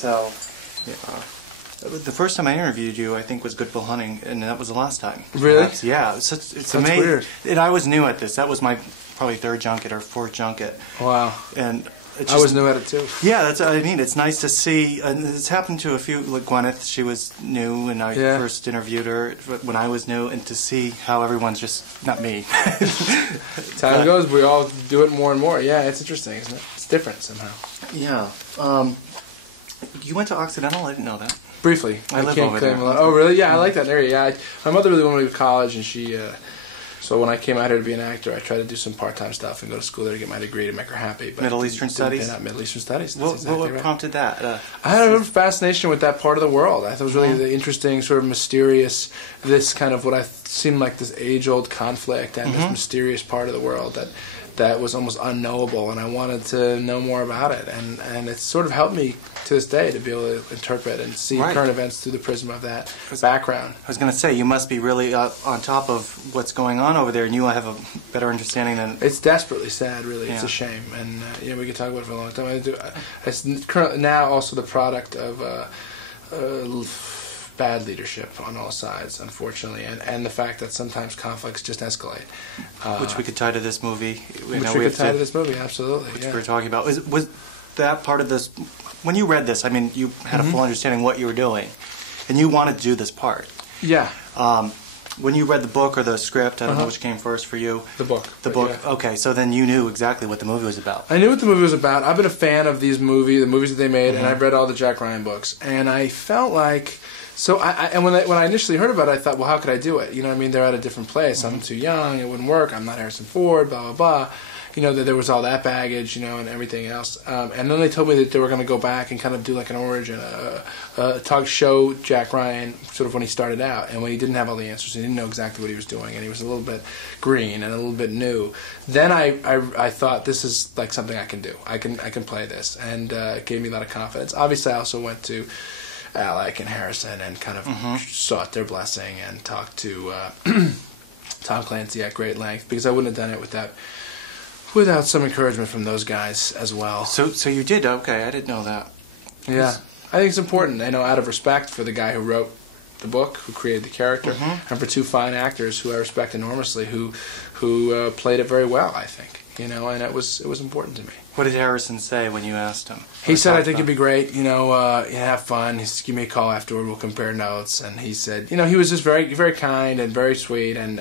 So, the first time I interviewed you, I think, was Good Will Hunting, and that was the last time. Really? Perhaps. Yeah. It's amazing. Weird. And I was new at this. That was my probably third junket or fourth junket. Wow. And I was new at it too. Yeah, that's what I mean. It's nice to see, and it's happened to a few, like Gwyneth, she was new, and I first interviewed her when I was new, and to see how everyone's just, not me. Time goes, we all do it more and more. Yeah, it's interesting, isn't it? It's different somehow. Yeah. You went to Occidental? I didn't know that. Briefly. I live over there. Oh, really? Yeah, I like that area. Yeah, my mother really wanted me to go to college, and she... So when I came out here to be an actor, I tried to do some part-time stuff and go to school there to get my degree to make her happy. But Middle Eastern Studies? Middle Eastern Studies. What prompted that? I had a fascination with that part of the world. I thought it was really the interesting, sort of mysterious, this kind of what I seemed like this age-old conflict and this mysterious part of the world that was almost unknowable, and I wanted to know more about it. And it's sort of helped me to this day to be able to interpret and see current events through the prism of that background. I was going to say, you must be really on top of what's going on over there, and you have a better understanding than... It's desperately sad, really. Yeah. It's a shame. And we could talk about it for a long time. It's currently now also the product of bad leadership on all sides, unfortunately, and the fact that sometimes conflicts just escalate. Which we could tie to this movie. Absolutely. Which we were talking about. Was that part of this... When you read this, I mean, you had a full understanding of what you were doing, and you wanted to do this part. Yeah. When you read the book or the script, I don't know which came first for you. The book. The book. Yeah. Okay, so then you knew exactly what the movie was about. I knew what the movie was about. I've been a fan of these movies, the movies that they made, and I've read all the Jack Ryan books, and I felt like... So when I initially heard about it, I thought, well, how could I do it? You know what I mean? They're at a different place. I'm too young. It wouldn't work. I'm not Harrison Ford, blah, blah, blah. You know, that there was all that baggage, you know, and everything else. And then they told me that they were going to go back and kind of do like an origin, talk show Jack Ryan sort of when he started out and when he didn't have all the answers. He didn't know exactly what he was doing, and he was a little bit green and a little bit new. Then I thought, this is like something I can do. I can play this, and it gave me a lot of confidence. Obviously, I also went to Affleck and Harrison and kind of sought their blessing and talked to Tom Clancy at great length, because I wouldn't have done it without some encouragement from those guys as well. So you did? Okay, I didn't know that. Yeah. I think it's important, out of respect for the guy who wrote the book, who created the character, and for two fine actors who I respect enormously, who played it very well, I think. And it was important to me. What did Harrison say when you asked him? He said, I think it'd be great, have fun. He said, give me a call afterward, we'll compare notes. And he said, he was just very, very kind and very sweet, and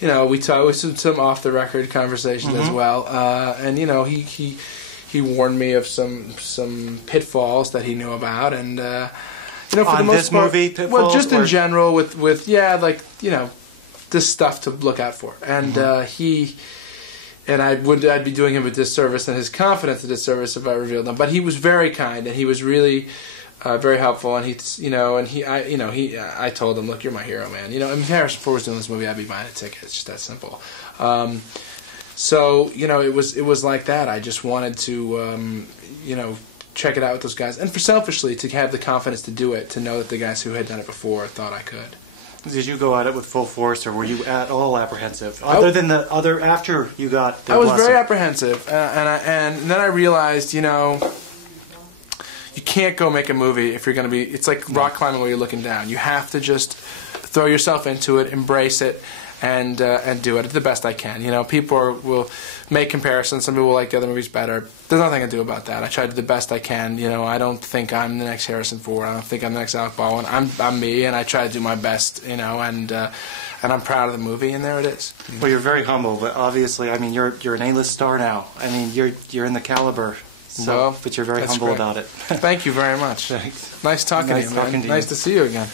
we talked with some off-the-record conversations as well. And he warned me of some pitfalls that he knew about, and for the most part, movie, pitfalls, well, just in general with this stuff to look out for. And I'd be doing him a disservice and his confidence a disservice if I revealed them. But he was very kind, and he was really very helpful. And I told him, look, you're my hero, man. If Harrison Ford was doing this movie, I'd be buying a ticket. It's just that simple. So it was like that. I just wanted to check it out with those guys, and for selfishly to have the confidence to do it, to know that the guys who had done it before thought I could. Did you go at it with full force, or were you at all apprehensive? After you got the I was blessing? very apprehensive, and then I realized, you can't go make a movie if you're going to be... It's like rock climbing where you're looking down. You have to just throw yourself into it, embrace it, and do it the best I can. People will make comparisons. Some people will like the other movies better. There's nothing I can do about that. I try to do the best I can. I don't think I'm the next Harrison Ford. I don't think I'm the next Alec Baldwin. I'm me, and I try to do my best. And I'm proud of the movie, and there it is. Well, you're very humble, but obviously, I mean, you're an A-list star now. I mean, you're in the caliber. But you're very humble about it. Thank you very much. Thanks. Nice talking to you, man. Talking to you. Nice to see you again.